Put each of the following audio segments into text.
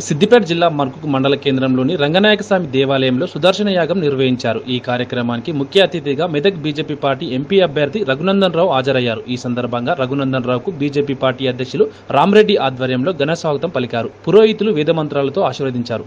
సిద్దిపేట జిల్లా మర్కుకు మండల కేంద్రంలోని రంగనాయకస్వామి దేవాలయంలో సుదర్శన యాగం నిర్వహించారు. ఈ కార్యక్రమానికి ముఖ్య అతిథిగా మెదక్ బీజేపీ పార్టీ ఎంపీ అభ్యర్థి రఘునందన్ రావు హాజరయ్యారు. ఈ సందర్భంగా రఘునందన్ రావుకు బీజేపీ పార్టీ అధ్యక్షులు రామరెడ్డి ఆధ్వర్యంలో ఘన స్వాగతం పలికారు. పురోహితులు వేదమంత్రాలతో ఆశీర్వదించారు.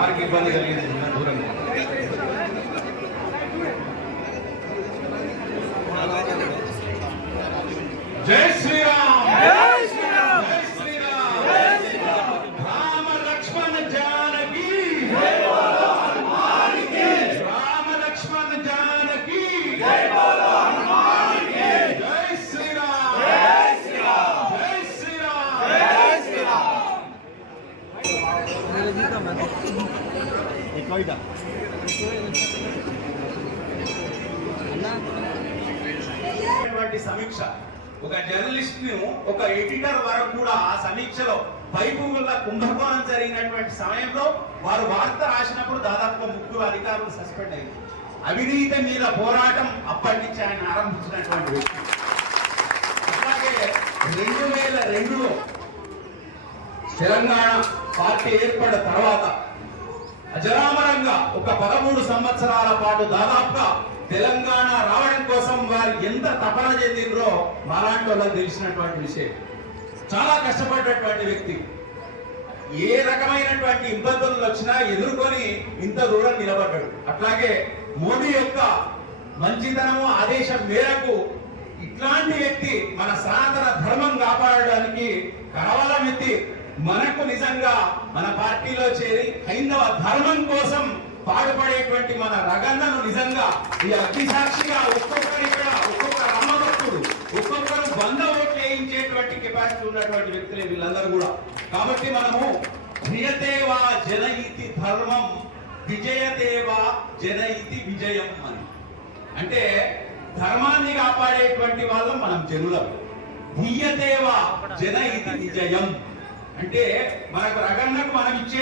సార్కి ఇబ్బంది కలిగింది దూరంగా జై శ్రీరామ్ జై శ్రీరామ్ జై శ్రీరామ్ జై శ్రీరామ్ రామ లక్ష్మణ జానకి జై బోలో హనుమాన్ కి రామ లక్ష్మణ జానకి జై బోలో హనుమాన్ కి జై శ్రీరామ్ జై శ్రీరామ్ జై శ్రీరామ్ జై శ్రీరామ్ చేసినటువంటి సమీక్ష. ఒక జర్నలిస్ట్ను ఒక ఎడిటర్ వరకు కూడా ఆ సమీక్షలో పైపు వల్ల కుంభకోణం జరిగినటువంటి సమయంలో వారు వార్త రాసినప్పుడు దాదాపుగా ముగ్గురు అధికారులు సస్పెండ్ అయ్యారు. అవినీతి మీద పోరాటం అప్పటి నుంచి ఆయన ఆరంభించినటువంటి వ్యక్తి. అలాగే రెండు వేల రెండులో తెలంగాణ పార్టీ ఏర్పడిన తర్వాత అజరామరంగా ఒక పదమూడు సంవత్సరాల పాటు దాదాపుగా తెలంగాణ రావడం కోసం వారు ఎంత తపన చెందిండ్రో మాలాంటి వాళ్ళకి తెలిసినటువంటి విషయం. చాలా కష్టపడ్డటువంటి వ్యక్తి. ఏ రకమైనటువంటి ఇబ్బందులు వచ్చినా ఎదుర్కొని ఇంత దూరం నిలబడ్డాడు. అట్లాగే మోడీ యొక్క మంచితనము ఆదేశం మేరకు ఇట్లాంటి వ్యక్తి మన సనాతన ధర్మం కాపాడడానికి కరవలమెత్తి మనకు నిజంగా మన పార్టీలో చేరి హైందవ ధర్మం కోసం పాటుపడేటువంటి మన రగన్నను నిజంగా ఈ అగ్నిసాక్షిగా ఒక్కొక్కరు ఇక్కడ ఒక్కొక్క రమ్మభక్తుడు ఒక్కొక్కరు వంద ఓట్లు వేయించేటువంటి కెపాసిటీ ఉన్నటువంటి వ్యక్తులే వీళ్ళందరూ కూడా. కాబట్టి మనము ప్రియదేవా జనయితి ధర్మం విజయదేవా జనయితి విజయం అని. అంటే ధర్మాన్ని కాపాడేటువంటి వాళ్ళం మనం జనులం. ధీయదేవ జన ఇది విజయం. అంటే మనకు రగన్నకు మనం ఇచ్చే